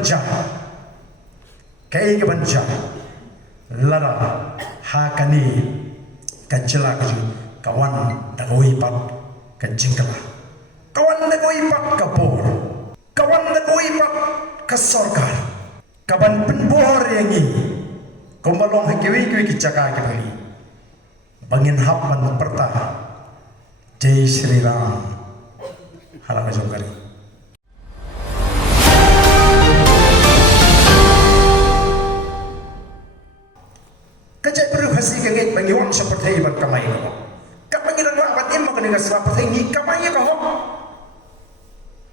banja kai ke banja lara hakani kajela kaju kawan dagoi pat kajingkala kawan dagoi pat kapor kawan dagoi pat kasorkar kaban penbor yang ini kombalong hakiwi kicaka kembali bangin hapman pertama Jai Shri Ram halaka jongkari kajak berhasi kengit bangiwang seperti iban kamay ko kapag ilang wapat imo kanina seperti ni kamay ko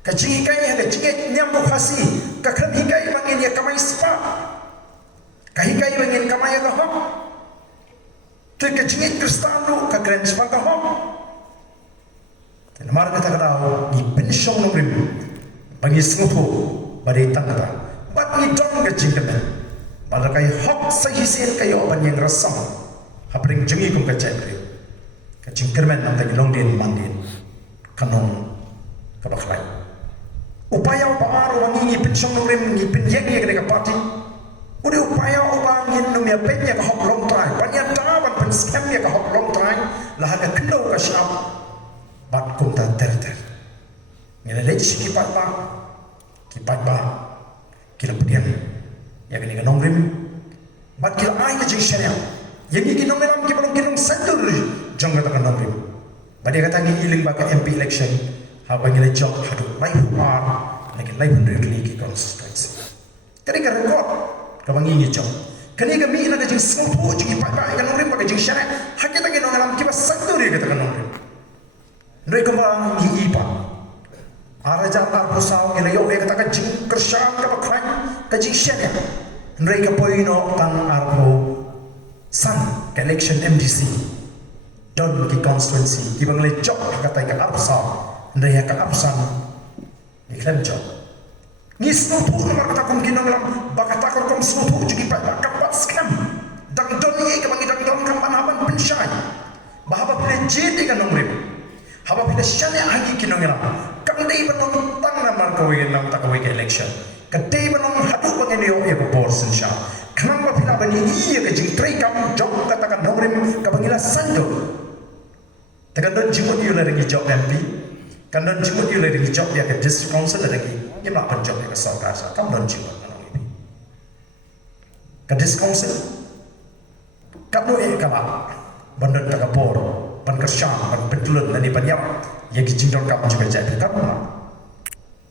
kajing kaya kajing nyambo hasi kakran hikai bangin ya kamay spa kahikai bangin kamay ko tu kajing kristano kakran spa ko Namar kata kata ni pensiun nongrim bagi sengutu bagi tangga bat ni dong kajing kemen pada kai hok sahisin kai oban yang rasam hapring jengi kum kajing kemen nam tadi longdin mandin kanong kabaklai upaya upaaru bangi ni pensiun nongrim ni penjeng ni kena parti udah upaya ubangin numia penya ka hok long try banyak dawan penskem ya ka hok long try lah ada kendo ka syam bat kum ta ter ngene leci kipat ba kila pedian ya kini kanong rim bat kila ai ke jingsyanya yang ini kanong rim ki belum kinong sendur jong kata kanong rim badi kata ni iling ba ka MP election ha ba ngile job hadu lai huar lagi lai hundred ki constituency kani ka record ka bangi ni job kani ka mi ina ka jing smotu jing kipat ba kanong rim ba ka jingsyanya hakita kinong rim ki ba sendur kata kanong rim Ndoi kembang di ipa. Araja tar pusau ngelayo kata kajing kersyam ka bakran kajing syanya. Ndoi ka poino tang arpo san election MDC. Don ki constituency ki bangle job kata ka arsa. Ndoi ka arsan iklan job. Ni snotu nomor kata kum kinong lam bakata kum snotu jugi pa kapat scam. Dang don ni ka bangi dang don kam panaban pensyai. Bahaba plejit ka nomrip. Haba pina syanya hangi kinong ila kamdei banong tang na markawin nam takawin ke election kadei banong hadu bangeniyo ya ko borsen sya kanang ba pina bani iya ka jing tray kam job katakan nongrim ka bangila sando takan don jimut yu lagi job MP kan don jimut yu lagi job ya ke district council lagi ya mak pen job ya ke sarkar sa kam don jimut kanong ini ka district council kapno kala bandon takapor pan kersyam, pan pentulan dan pan yap yang kijindon kap juga jadi kan mana?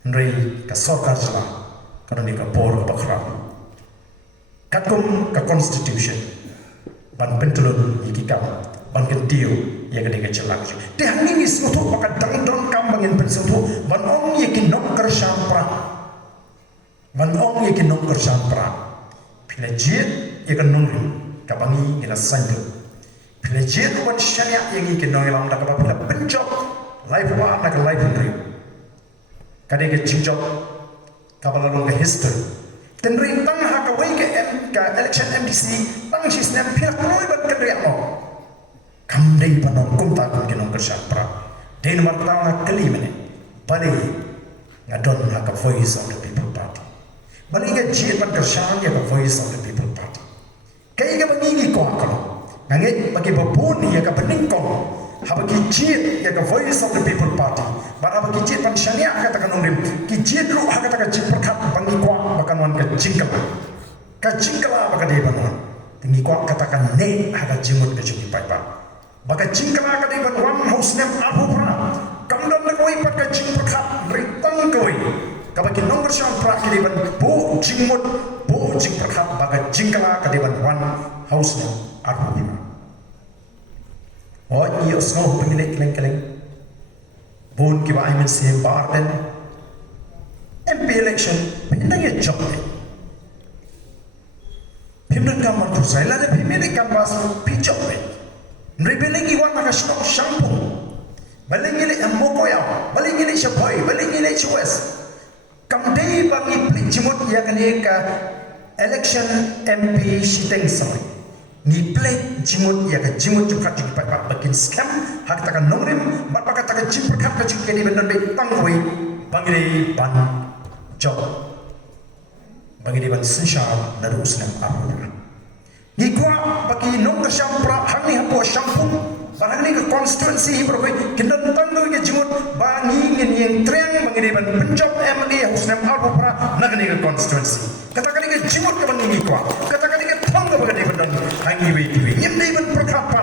Nri kasorkar jela, karena ni kapor bakram. Kakum ka constitution, pan pentulan yang kikam, pan kentiu yang kena kecelak. Teh ni sesuatu pakai dangdon kam bangin pensuatu, ban ong yang kinok kersyam pra, ban ong yang kinok kersyam pra. Bila jid yang kenungri, kabangi ina sandu. Bila jid buat syariat yang ingin nongelam nak apa bila penjok life wa nak life dream kadang ke jinjok kapal long ke history dan rintang hak away ke election MDC tang sistem pihak noi bat kedriak no kamdei panon kumta kum kinong kersyat pra den martang nak keli mene bali ngadon hak voice of the people party bali ke jid bat kersyat ya voice of the people party kai ke bangi ko akalo ngangit bagi babuni ya ka peningkong habagi jid ya ka voice of the people party bara bagi jid pan syariah kata kan umrim ki jid ru ha kata ka jid perkat bangi kwa bakan wan ka jingkala baka de banwan tingi kwa katakan ne ha ka jimut ke juki pai ba baka jingkala ka de banwan house nem abu pra kamdon na koi pat ka jing perkat ritang koi ka bagi nomor syam pra ki de ban bo jingmut bo jing perkat baka jingkala ka de banwan house nem abu pra और ये उसको पहले कलें बोन की बाई में सेम बार दें MP election pindah ये job deh pindah kamar tu saya lah deh pindah kamar pinjau deh nrebeleng iwan nak stok shampoo baleng ini mokoya baleng ini siapa baleng ini cues kamdei bagi pelicimut ya kan eka election MP siteng sampai ni play jimut ya ka jimut juga dipakai bakin scam hak takkan nongrim mat pakai takkan jimut kat kecil kini benar benar tangway bangire ban job bagi di ban sensyar dari usnam apura ni kwa bagi nong ka syampra hangi hapo syampung barang ni ke constituency berkoi kindan tanggo ke jimut bangi ngin yang triang bagi di ban penjob MLA usnam apura nagni ke constituency katakan ke jimut ke bangi ni kwa katakan ke tanggo bagi di ban hangi we ngin di ban perkapa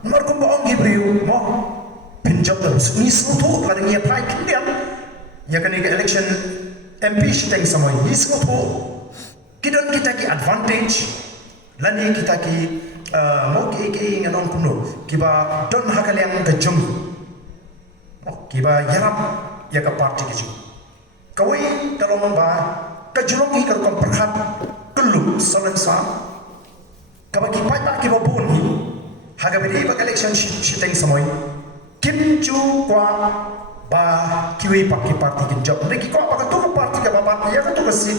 nomor ko baong gibriu mo penjob terus ni sutu lari ni pai kindian ya kan ke election MP siteng samoi ni sutu kidon kita ki advantage lani kita ki mo ke nganon kuno kiba don hakal yang ke jum kiba yarap ya ka parti ke jum kawai kalau ba ka julong hi ka kom perkhat kelu salensa kabagi pai pa ki bobun hi haga bedi ba election siteng samoi kim chu kwa ba kiwi pak ki parti ki job neki ko ba ka tu parti ka ba ya ka tu ka si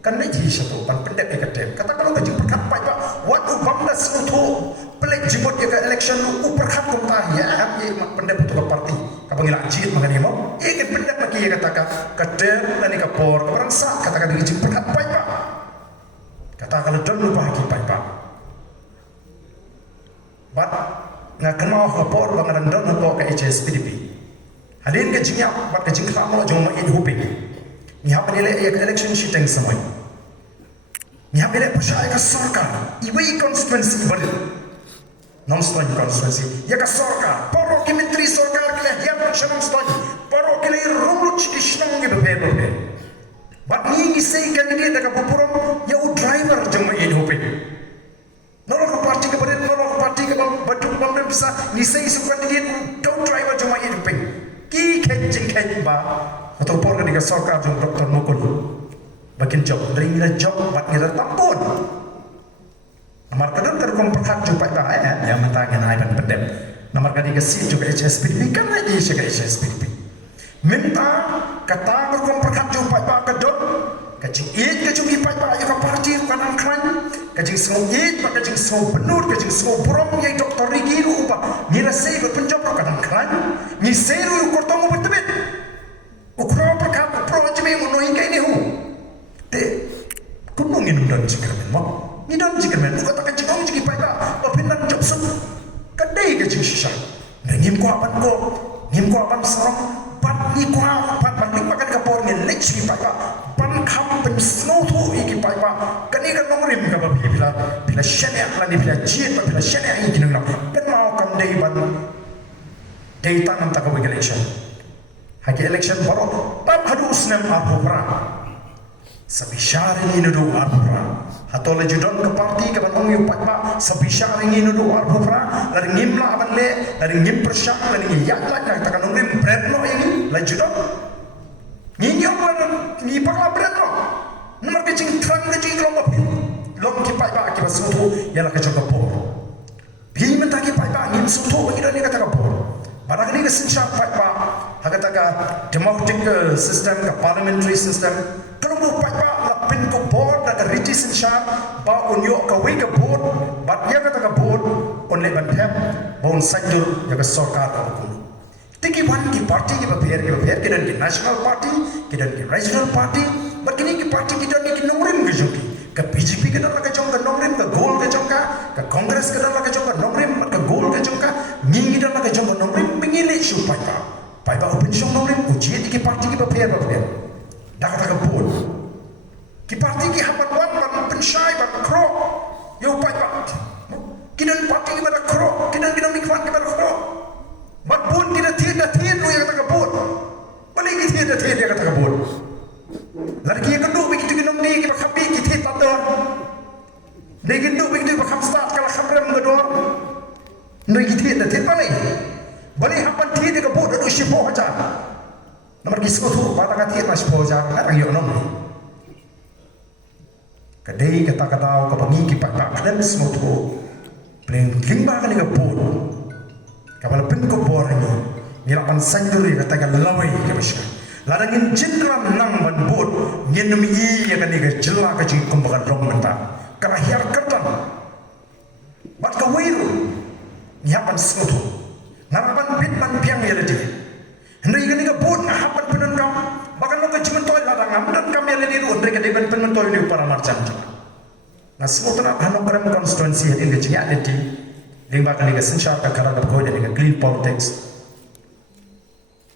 kan leji satu pan pendek ke tem kata kalau ka jing perkhat pai pa wat u bamda sutu pelek jimot ya ka election u perkhat ko ta ya mak pendek tu ka parti ka bangila jit mangani mo ke pendek maki ya kata ka tem dan ka por ka barang sa kata ka jing perkhat pai pa kata kalau don lu bahagi pai pa bat ngakenau ka por bangaran don ko ka HSPDP hadin ke jingya bat ke jing khamo jong ma in huping ni hapa nile ya election siteng samai ni hapa nile percaya ke sarkar iwi constituency badil non stone constituency ya ke sarkar paro ki menteri sarkar ke ya shanam stone paro ki le rumlu chishnong ge bebe bat ni sei candidate ka pupurom ya u driver jong in hope nolo ka parti ke badil nolo ka parti ke batu bamde bisa ni sei su candidate kau driver jong in hope ki khenjing khen ba atau por ka diga sarkar jong Dr. Mukul bakin job dari ngira job bat ngira tampun amar kadang terkom perkhat jumpa ba ya mata ngan ai ban pedem namar ka diga sit juga HSPDP kan lagi sega HSPDP minta kata terkom perkhat jumpa ba ka dot kajing it ka jumpa ba ya ka parti kanang kran kajing semua it ba kajing semua penur kajing semua purom ya Dr. Rigi upa ngira sei bat penjob kanang kran ni sei ru kortong betebet ukro perkap pro jeme ngono hingga ini hu te kunung ini don jikermen mo ni don jikermen ko ta kajong jiki pai ba pinang job sub kadai ke jing shisha ngim ko apan sarong pat ni ko pat lik makan ka por nge lek jiki pai ba pan kham pen snow thu iki pai ba kani ka nongrim ka ba bila shene akla ni bila jit ba bila shene ai kinang na pen mau kam dei ban dei tanam ta ka election haki election baru tam hadu usnam apura sabishari ni nudu apura hatole judon ke parti ke ban ongi upatma sabishari ni nudu apura dari ngimla aban le dari ngim persyak dari ngiyat la ka takan ngim bread no ini la judon ni nyom ni pakla bread no nomor ke jing trang ke jing lom ki pai ba ki basutu ya la ka jong po bi menta ki pai ba ngim sutu bagi ni kata ka po barang ni ke sinsha pai ba Hakataka democratic system, ka parliamentary system. Kalau mau pak la pin ko board da riti sinsha ba unyo ka we ka board bat ya kata ka board on le ban thep bon sanjur ya ka sarkar ka ko. Tiki wan ki party ki ba pher kidan ki national party kidan ki regional party bat kini ki party kidan ki nongrim ke joki ka BJP kidan la ka jong ka nongrim ka goal ka jong ka congress kidan la ka jong ka nongrim ka goal ka jong ka ngingi dan la ka jong ka nongrim pingile shu pak pai ba open shop nongrim uji ki party ki ba pher dah kata ka board ki party ki hapat wan ban pensyai ba kro yo pai ba kidan party ki ba kro kidan mikwan ki ba kro bat pun kita tidak lo yang kata ka board balik ki tidak dia kata ka board lagi yang kedua begitu ki nomni ki ba khabi ki thi tador degin do begitu ba kham start kala khamram gador noi ki tidak balik balik hapan thi ka board do shipo haja nomor kisah tu pada kata mas poja orang yang nom kadai kata kebangi kipak pak dan semua tu paling lima kali kebun kapal pun kebor ini ngilapan sanjuri kata lawai ke masyarakat ladangin jenderal nang ban bot ngenemi ya kan dia jela ke jing kumbakan rong mentah kerahir kertan bat ka wiru ngiapan semua tu ngarapan bitman piang ya dia Henry kan ni ka bot hapan penan kam bahkan lo ke cuman toy ladang am dan kam ya le dirun mereka depan penonton ini para marjan. Nah semua tanah hanong kerem konstituensi ini jingak nanti lingba kali ke sensar ke karang ke kau jadi ke clean politics.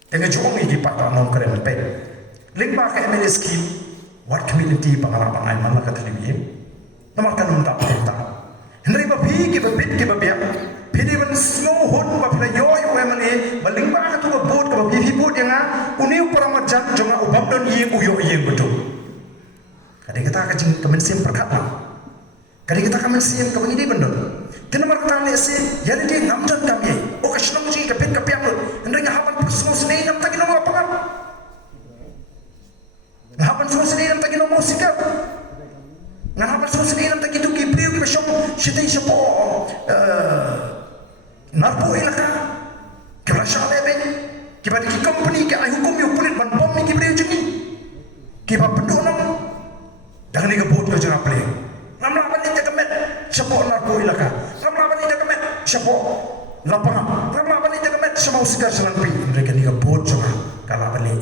Dengan juang ini pak hanong kerem pe. Lingba ke MLA scheme what community pengalaman ay mana kata dia. Nama kan mentak kita. Henry babi ke babit ke babia. Pidi ban snow hot babila yoy MLA balingba ke tu boat ke babi boat yang uni para marjan jangan ubah don ye uyo ye betul. Kadang kita kacing kemensian perkata. Kali kita kami siap kami ini benar. Kenapa kita ni si? Jadi dia ngamjan kami. Oh kesenang sih kapit kapiam. Hendak ngahapan semua seni nam tak kena apa kan? Ngahapan semua seni nam tak kena mau sikap. Ngahapan semua seni nam tak itu kibriu kita shop. Siapa siapa? Narpo ilaka. Kita siapa ben? Kita di company kita hukum yang polit ban bom ni kibriu jadi. Kita penduk nam. Jangan dikebut ke jangan pelih. Namla bani dekemet siapa narko ilaka namla bani dekemet siapa lapangan namla bani dekemet siapa usikar selampi mereka ni kebot cuma kalau bani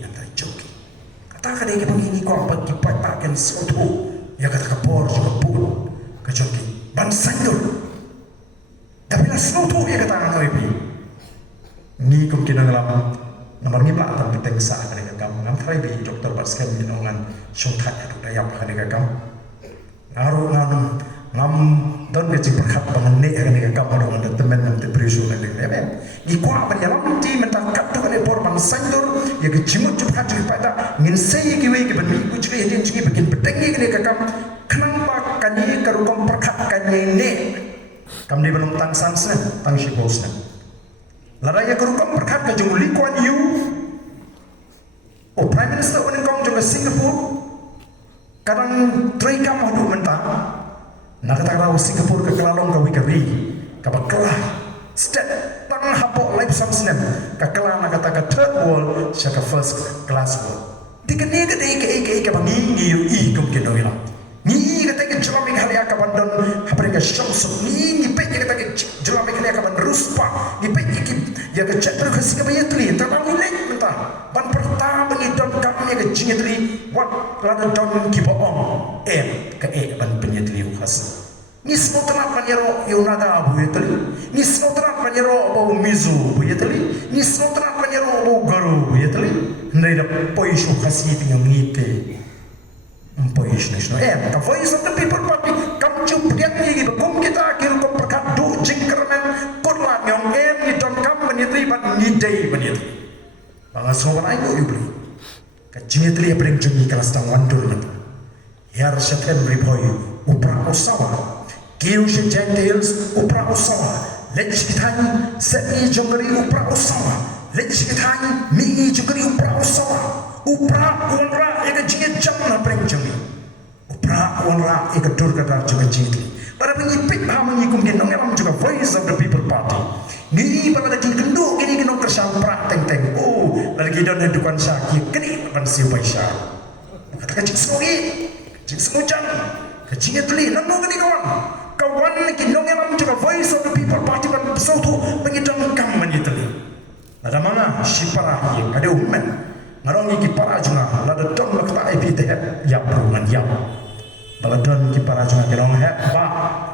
antara joki kata kadang kita begini kau bagi pakai sesuatu ya kata kebor cuma pun kejoki bansandur tapi lah sesuatu ya kata anak ibu ni kemungkinan dalam nomor ni pak tapi tengsa kadang kamu ngam try bi doktor baskem minongan syutat itu daya kadang kamu ngaruh ngam don ke ciperkat pengene kan ke kam orang ada temen nam te presu kan de ni kwa penyalam ti mentakat tu kan por man sandur ya ke cimut ciperkat tu pada ngin sei ki we ki ban mi ku cri hedin cri bikin petengi kan ke kam kenapa kan ni karu kom perkat kan ne kam di belum tang sansna tang si bosna laraya karu kom perkat ka jung li kwan yu oh prime minister on kong jung Singapore kadang try kam hidup mentah nak kata raw Singapore ke kelalong ke wikari ke baklah step tang hapok life samsnem ke kelah nak kata ke third world sya ke first class world dikene ke ke bangi ngi kum ke doila ni kata ke jelam ke halia ka bandon hapre ke syamsu ni pe ke kata ke jelam ke halia ka ban ruspa ni pe ki ya ke chat ke sing ke bayatri tabang ni mentah ban pertama ni don kam ni ke jingetri wat lada don ki boong ke ban penyatri khas ni semua tenak panyero yonaga bu yatli ni semua tenak panyero bu mizu bu yatli ni semua tenak panyero bu garu bu yatli ndai da poishu khasi tingam ngite poish national the voice of the people party kam chu priak ni kum kita akhir ko perkat du jingkermen kodla nyong ni don kam penyatri ban ni dei penyatri bang sowan ai yo ibli ka jingetri apreng jungi kelas tang wandur men yar seten riboy upra usawa Kiu si gentiles upra usawa lech kitani seni jongri upra usawa lech kitani mi jongri upra usawa upra unra ega jinget jamna apreng jungi upra unra ega durga juga jitli para penyipit paham nyikum gendong yang juga voice of the people party ni pada lagi genduk ini gendong kersam pra teng teng oh lagi don dukan sakit kini pan siu paisha kata kecik semugi kecik semujang keciknya teli nanu kini kawan gendong yang juga voice of the people party pan pesautu pengidong kam meniteli ada mana si para yang ada umen ngarong iki para junga lada don lakta epite ya perungan ya baladon ki para junga kelong he ba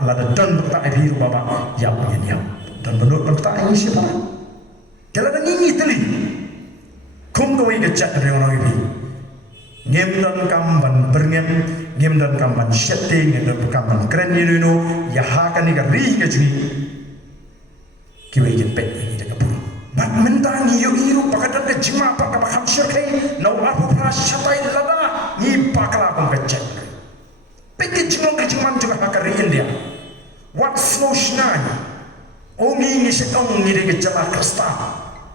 lada don lakta epi baba ya pengen ya dan menurut lakta ini siapa kala ngingi teli kum do ige chat dari orang ini ngem dan kamban berngem ngem dan kamban setting ngem dan kamban keren ini no ya hakan ni ri ke jui kiwe git pet ini de kapur bat mentangi yo iru pakadan ke jima pak ka kham shirkai no apu pra shatai lada ni pakala kon becet pekit jingong ke jiman juga hakari india what slow shnai omi ni setong ni de jala krista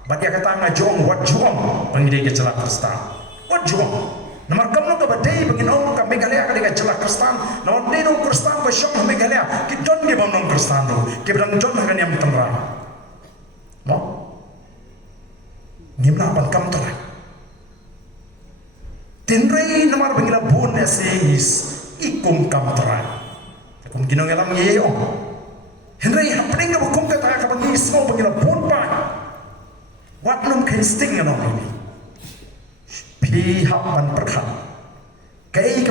bat ya kata ngajong wat juang pangide ke jala krista wat juang Namar kamu ke badai bangin orang ke Meghalaya ke jala krista namar deno krista ba syok Meghalaya ki don ge bamnon krista do ke bran don kan yang tenra no nimna ban kam tera tinrei namar bangila bon esis ikum kam tera kum ginong elam ye yo henrei hapning ke kum ka ta ka bangi smo bangila bon pa wat num ke sting no pi hapan perkhat kay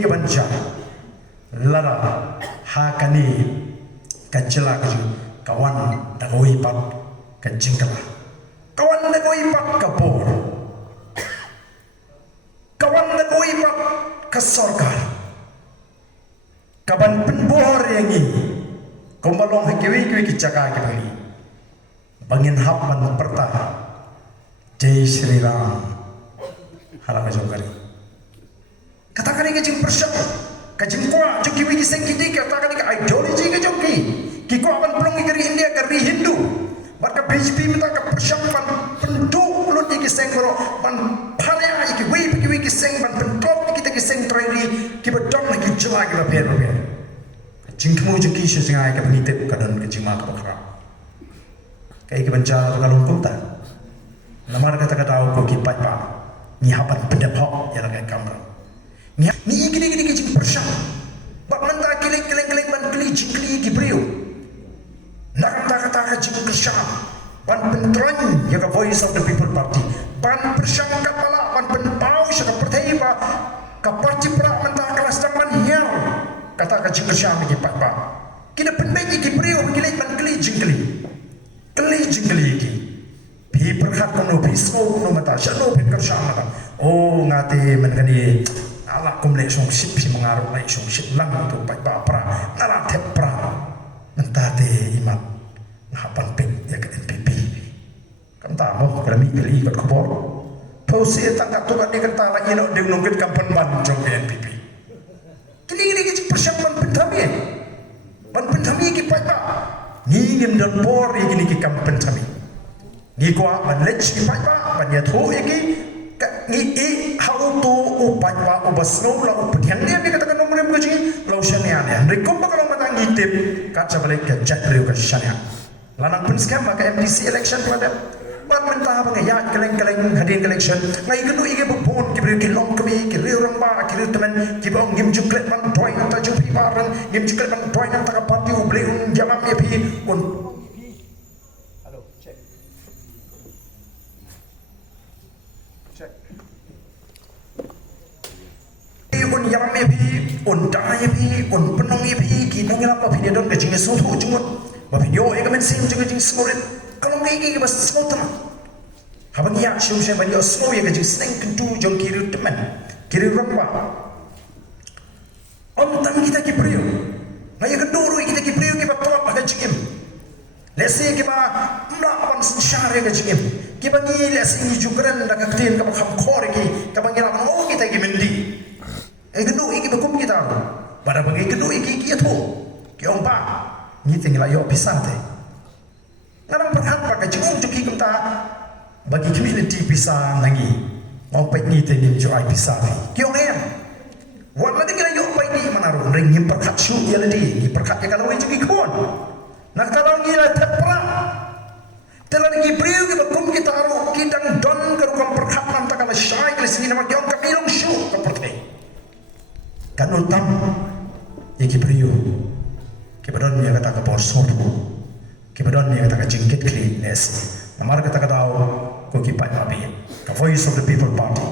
kabanja lara hakani kajela kaju kawan dagoi pat kajingkala kawan dagoi pat kapor kawan dagoi pat kasorkar kaban penbor yang ini kumbalong hakiwi kicaka kibali bangin hapman perta Jai Shri Ram halang jongkari katakan ini kajing persyap kajing kuat joki wiki sengkiti katakan ini ideologi ke joki kiko akan pelong dari India dari Hindu maka BJP minta ke persyap penduk ulut iki seng bro pan palea iki wiki seng pan pendok kita ki seng trairi ki bedong lagi jelah kita biar kajing kamu joki sesengai ke penitip kadang kajing mak bakra kayak ki banca kalung kumta namar kata-kata aku ki pa ni hapan pendapok yang agak kamera ni gini kecing persyam bak mentah kilik man keli jingkli gibriu nak kata-kata kecing persyam ban pentron yang voice of the people party ban persyam kepala ban penpau syaka pertaiba ka parti pra mentah kelas man hiar kata kecing persyam ni pak kina penbengi gibriu kilik man keli jingkli iki people hat kono pisau kono mata syano pin persyam mata oh ngate menkani ala kumle song sip si mengaruk lai song sip lang tu pai pa pra ala tep pra mentate imat ngapan pek ya ke NPP kan tamo kami beli kat kubor posi tangkat tu kan ni kata lagi nak dia nungkit kampan ban jong NPP kini ke persiapan pentami ki pai pa ni ngim don por ini ki kampan tami ni ko ban lech ki pai pa ban ya tho iki ni how to upai pa ubasno la upadiang dia katakan nomor yang kucing lausiannya ya rekom bakal matang ngitip kaca balik ke chat beliau ke syariah lanang pun scam maka MDC election pada ban mentah apa ya keleng hadir election ngai genu ige bubon ki beliau ki long kami ki orang ba ki teman ki bang ngim juklet man toy ta jupi baran ngim juklet man toy ta ka parti ubli jamam ya pi un un yang mebi un dai bi un penong bi ki nang apa video don kecing suatu jungut ba video e kamen sim juga jing smorit kalau ngai ki bas smota habang ya shum she bani osmo ye kecing sneng kentu jong kiri teman kiri romba om tan kita ki priyo ngai kenduru kita ki priyo ki ba top ka jingim lesi ki ba mna ban syare ka jingim ki ba ni lesi ni jugran da ka tin ka ba kham khore ki ka ba ngira no kita ki mendi kedua iki bekum kita pada bagi kedua iki itu ki ompa ni tinggal yo pisate ngarang perhat pakai jung juki kita bagi community bisa lagi mau pe ni tinggal jo ai pisate ki onger wan lagi kira yo pe ni manaru ring ni perhat syu ya ladi ni perhat ya kalau juki kon nak kalau ni la tepra telan ki priu ki bekum kita ro kidang don ke rukam perhat nanta kala syai ke sini nama ki ong kamilong syu ke pertai kan utam iki priyo kibadon yang kata ke borsor kibadon yang kata ke jingkit kli nesi namar kata ke tau ko kipai mabi ka voice of the people party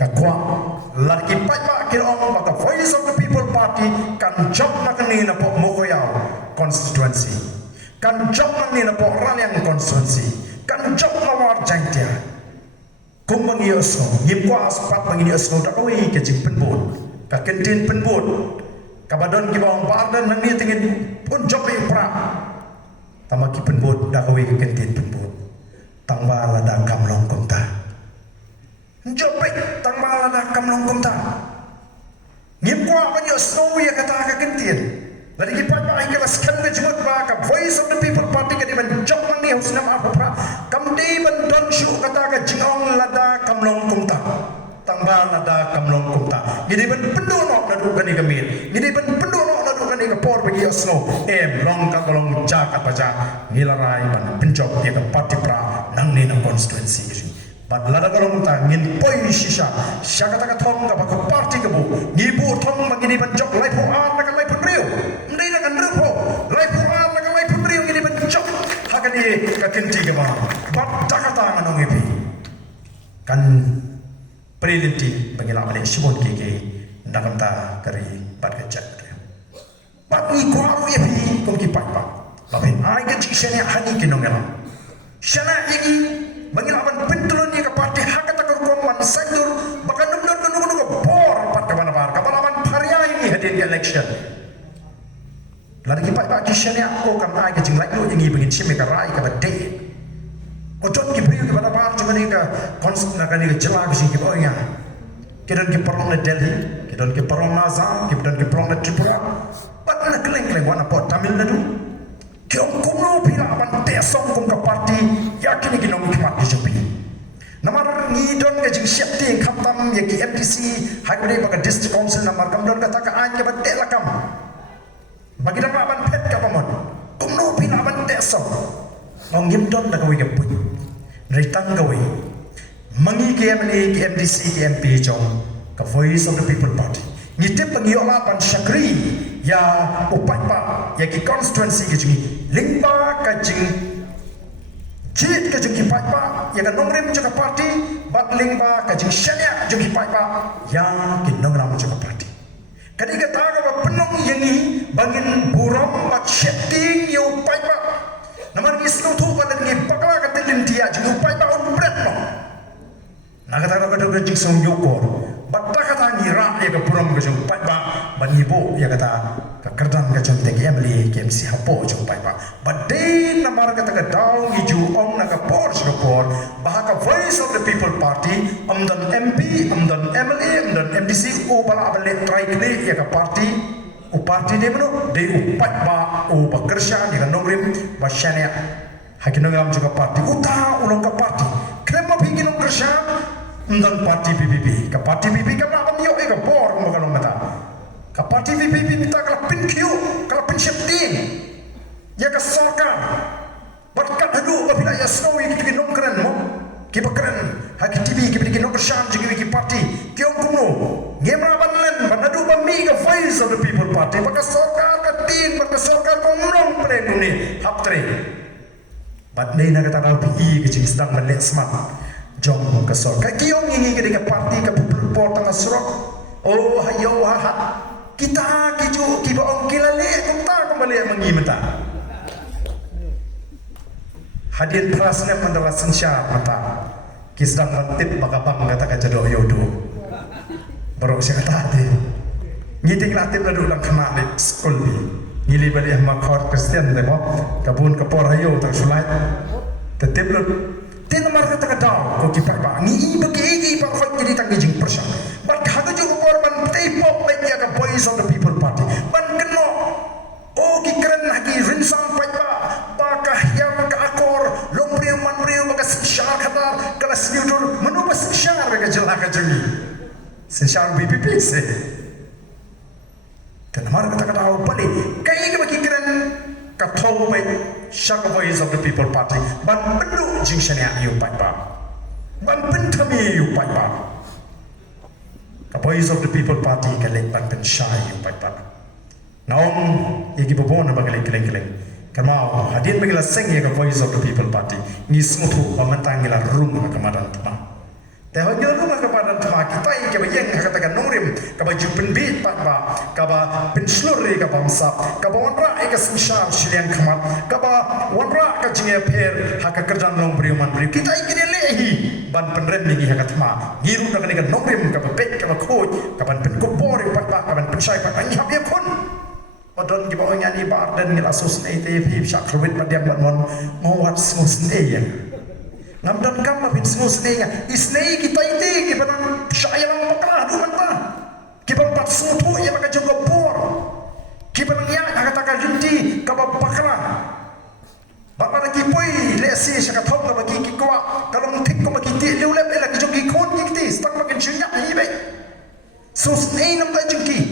ka kwa lar kipai ma kir ong ka voice of the people party kan job na kani na po mokoyaw constituency kan job na ni na po ralyang constituency kan job na war jangtia kumbang yosno yipwa aspat bangini yosno da oi ke jing penbon ka kentin penbon kabadon ki bawang pardan nang ni tingin pun job yang pra tamaki penbon da kawi ke kentin penbon tangbala da kamlong komta job tangbala da kamlong komta ngipwa banyo snow ya kata ka kentin lagi ki pa ai ka skan ke jumut ba ka voice of the people party ka diman job mang ni husna ma pra kam di ban don shu kata ka jingong lada kamlong komta tangbal nada kamlong kumta gidi ban pendonok na dukan ni gamit gidi ban pendonok na dukan ni kapor bagi asno long ka kolong jakat baca nilarai ban penjob dia ka parti pra nang ni na constituency ban lada kolong ta ngin poi shisha syaka ta ka thong ka ba ka parti ka bu ni bu thong magini ban job lai pho ar na ka lai pho riu ndai na kan ru pho lai pho ar na ka lai pho riu gidi ban job hakani ka kinti ka ba bat ta ka ta nganong ipi kan Prelinti bangila balik Shimon keke nakamta kari bat kejat. Bat ni kuau ye pi kum ki pat pat. Babe ai ke shana hani ki nongela. Shana ini bangila ban pentulun ni ka parti hakata ka rukuman sandur baka numnon ko bor pat ka banabar ka balaman pharia ini hadin election. Lagi ki pat pat ki shana ko kam ai ke jing lai lo ini bangin shime ka rai ka bade. Otot ki priyo ki banabar cuma ni ka konsep na ka ni ka jela ki ki boya. Kidon ki perong na Delhi, kidon ki perong na Assam, kidon ki perong na Tripura. Bat na keleng wana pot Tamil Nadu. Kiong kumno pila aban tesong kum ka parti yakini kinong ikmat di Jambi. Namar ngidon ka jing syapti khamtam ya ki MDC hagre baka district council namar kamdon ka taka an ka batte lakam. Bagi dak aban pet ka pamon. Kumno pila aban tesong. Ong gimdon na kawi ka put. Ritang kawi. Mangi KMNA, KMDC, KMP jong ka Voice of the People Party. Ngitip pangiola pan Syakri ya upatpa ya ki constituency ke jingi lingba ka jing jit ka jing upatpa ya ka nongrim ka party bat lingba ka jing syania jing upatpa ya ki nongram ka party. Kadi ka taga ba penong yangi bangin buram bat setting ya upatpa. Namar isno tu ba ngi pakla ka tilin dia jing upatpa on bret no. Nakata ka do jing song yokor. Batta kata ngira ya ka puram ka jong pai ba banibo ya kata ka kerdan ka jong teki emli KMC hapo jong pai ba badai namar kata ka daw iju ong na ka por jong por bah ka Voice of the People Party amdan MP amdan MLA amdan MDC o bala abale try kli ya ka party o party de bro de o pai ba o bakersha ya ka nongrim ba shania hakinongam juga party uta ulong ka party krema bikinong kersha dan parti PPP, ke parti PPP ke mana pun yo ke bor mo kalau mata, ke parti PPP kita kalau pin kyu, kalau pin shifting, ya ke sarkar, berkat hadu apabila ya snowy kita kinong keren mo, kita keren, haki TV kita kinong kerjaan jadi kita parti, kiong kuno, gemra banlen, banadu bami ke Voice of the People Party, berkat sarkar ke tin, berkat sarkar kumrong pada kuni haptre, badai nak kata tahu PI ke jenis sedang melek smart. Jom ke sorok. Kiong ini ke parti ke pupur tengah sorok. Oh hayo hahat. Kita kiju kiba ong kilale kumta kembali mengi mata. Hadir prasne mandala sensya mata. Kisdang mantip bakabang kata kajado yodo. Baru saya kata hati. Ngiting latip lalu lang kena di sekolah ni. Ngili balik makor Kristian demo. Kabun kepor hayo tersulai. Tetip lalu. Tin mar kata kata ko kipak ba ni bagi par fat jadi tanggi jing persang ban hadu jo korban tei pop media ka Voice of the People Party ban keno o ki keren lagi rinsang pai ba ka yang ka akor lombriu manbriu ka syar kata kala sniudur menu ba syar ka jela ka jemi syar BPP se tan mar kata kata balik kai ka bagi keren ka thau pai Shaka Voice of the People Party ban bendu jing shania yu pai ba ban pentami yu pai ba ka Voice of the People Party ka lek ban pen shai yu pai ba naom yegi bobona bagalek keleng kamau hadin bagila seng ya ka Voice of the People Party ni smutu pamantangila rumah kamaran tama Teh hanya rumah kepada tema kita yang kita yang katakan nongrim kabaju penbit patba kaba pensluri kabamsa kaba wanra eka semsyar silian kemat kaba wanra kajingnya per haka kerjaan nongrim manbri kita ingin lehi ban penrem ini haka tema ngiru dengan ikan nongrim kaba pek kaba koj kaba penkopor patba kaba pensai patba ini habis pun Odon kita orang nyanyi bar dan ngil asus nete hip syakruit madiam mon mawat sus nete Namdan kam mabin semua senega. Isnei kita ini kita nang syaya lang paklah du manta. Kita empat sutu ya maka jaga por. Kita nang ya katakan junti kaba paklah. Bapa lagi poi lesi syaka thau ka bagi kikwa kalau mthik ko makiti lulep ela ki jogi kon kikti stak makin synya hi be. Sus nei nam ta jungki.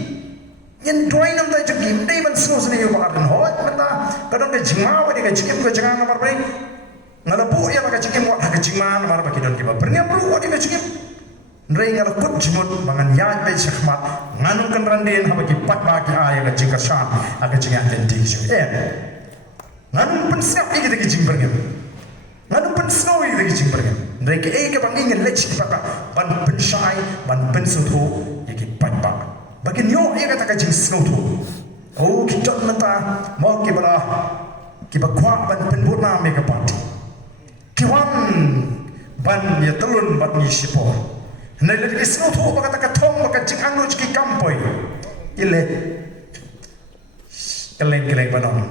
Yen doi nam ta jungki nei ban sus nei ba dan hot manta kadang de jingawa de ka jikim ko jangan nomor bai. Ngalapu ya maka cikim wa ka ciman mar baki don kiba bernya perlu wa di cikim ndrei ngalaput jimut bangan ya be syahmat nganung kan randen ha baki pat baki aya ka jingkasan aga jinga tendi ju nganung pensap iki de jing bernya nganung pensau iki de jing bernya mereka ke bang ingin lecih papa ban pensyai ban pensutu yaki papa bagi nyo ia kata kajing snotu oh kita menta mau kibara kibakwa ban penburna mega party kiwan ban ya telun ban ni sipor na le ki snotu baka katong baka jing anu ki kampoi ile keleng banon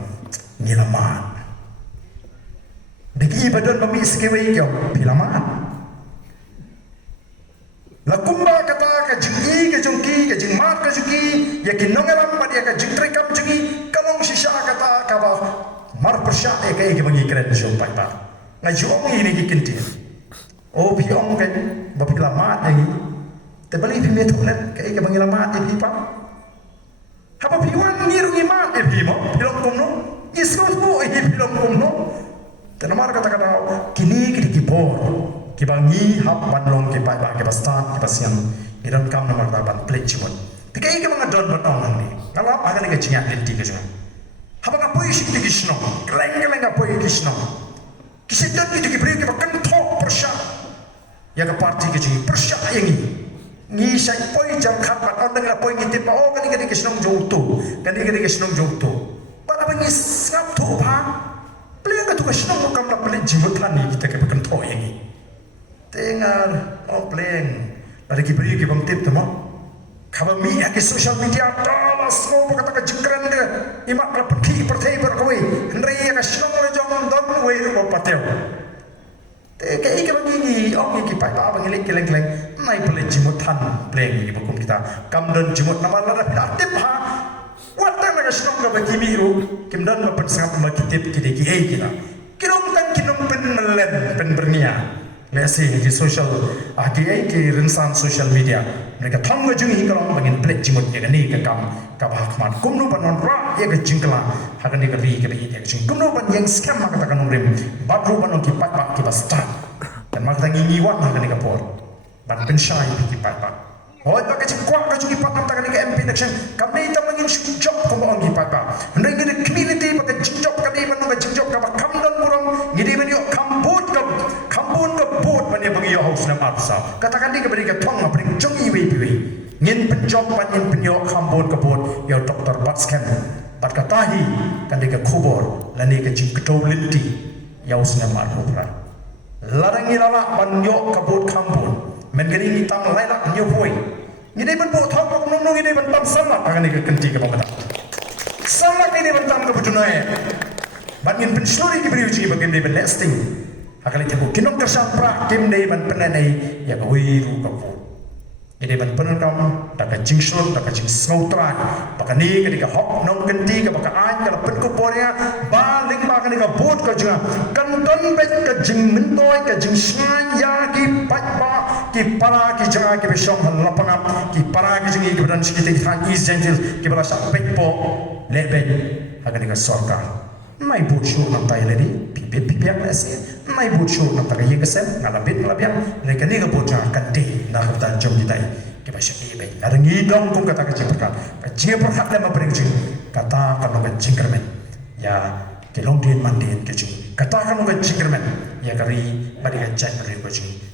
nilaman Bagi badan mami sekewe kau pilaman. Lakumba kata ka jingi ka jungki ka jingmat ka juki ya kinongalam pada ya ka jingtrekam juki kalong sisa kata ka ba mar persya ya ka bagi keren jumpai ba. Ngai juong ini ki kinti. Oh piong ka ba pilamat lagi. Te bali pi metolet ka bagi lamat e pipa. Haba piwan ngiru imat e pimo pilong kumno. Isos mo e pilong kumno. Tenamar kata-kata kini kini kibor kibangi hap banlong kipai ba kibastan kibasian iran kam nomor dapat plate cimon tikai ke mga don banong ni kalau akan ni kecinya lenti ke jangan haba ngapoi sih tiga kisno keleng ngapoi kisno kisedon itu kibri kibakan tok persya ya ke parti kecil persya yang ni saya poi jam khapat orang dengan poi ngitip oh kan ni kisno jauh kan ni kisno jauh pada bangis ngap tu pa Peleng ka tugas nang mukam na peleng jimutan ni kita ke bakan toy ni. Tengar oh peleng pada kibri ki bang tip tamo. Kaba mi ke social media talas mo kata ka jikran de imak la pergi pertai berkoi. Hendri ka snong le jong don we ko patel. Te ke bang ni ok ki pai pa bang lek keleng nai peleng jimutan peleng ni bakum kita. Kam don jimut nama la tip ha Wata naga senang ka bagi miru kimdan mapan sangat makitip kidi ki kita kinong tan kinong pen melen pen bernia lesi di social ki rinsan social media mereka thong ga jung hingalong bangin plek jimut ya ni ka kam ka bah mat kumno panon ra ya ga jingkala hagan ni ka ri ka ri ya jing kumno pan yang scam maka ta kanong rem badru panon ki pat pak ki basta dan maka ngi wan hagan ni ka por ban pen shai ki pat pak Oh, bagi cikuak kau curi patah tangan ni MP election. Kami tak mungkin job kau orang di patah. Hendak ini community bagi job kami mana bagi job kau kamdan kurang. Ini bagi kampun ke boat mana bagi house nama arsa. Katakan dia beri ke tuang beri jongi we. Ngin penjob pan penyo kampun ke boat ya doktor Batskem. Bat katahi kan dia ke kubur lani ke jing ketau linti ya house nama arsa. Larangi lalak pan yo ke boat kampun. Mengeri ni tang lailak nyopoi. Ini ben bo thok kok nong ini ben tam salat akan ni kenti ke bangta. Salat ini ben tam ke budunai. Bangin ben slori ki beri uji bagian ben lasting. Akan itu kinong tersan pra tim dei ben penanai ya koi ru ka fu. Ini ben penakam tak jing slot tak jing snoutra. Baka ni ke hok nong kenti ke baka an ka pen ko poria baling ba ka ni ka bot ka juga. Kanton bet ka jing mentoi ka jing snan ya ki pat ba ki para ki jaga ki besong lapangap ki para ki jingi ki badan sikit ki than is gentle ki bala sa pekpo leben akan ka sorkar mai bot show nam tai ledi pipiak lesi mai bot show nam ta ye kesem ngalabit ngalabiak ne ka ni ka bot kan ti na ka dan jom ditai ki ba shi be ada ngidong kum kata ka jingperkat ka jingperkat le ma bring jing kata ka no ka jingkermen ya ki long din mandin ki jing kata ka no ka jingkermen ya kari badi ka jai ri ko jing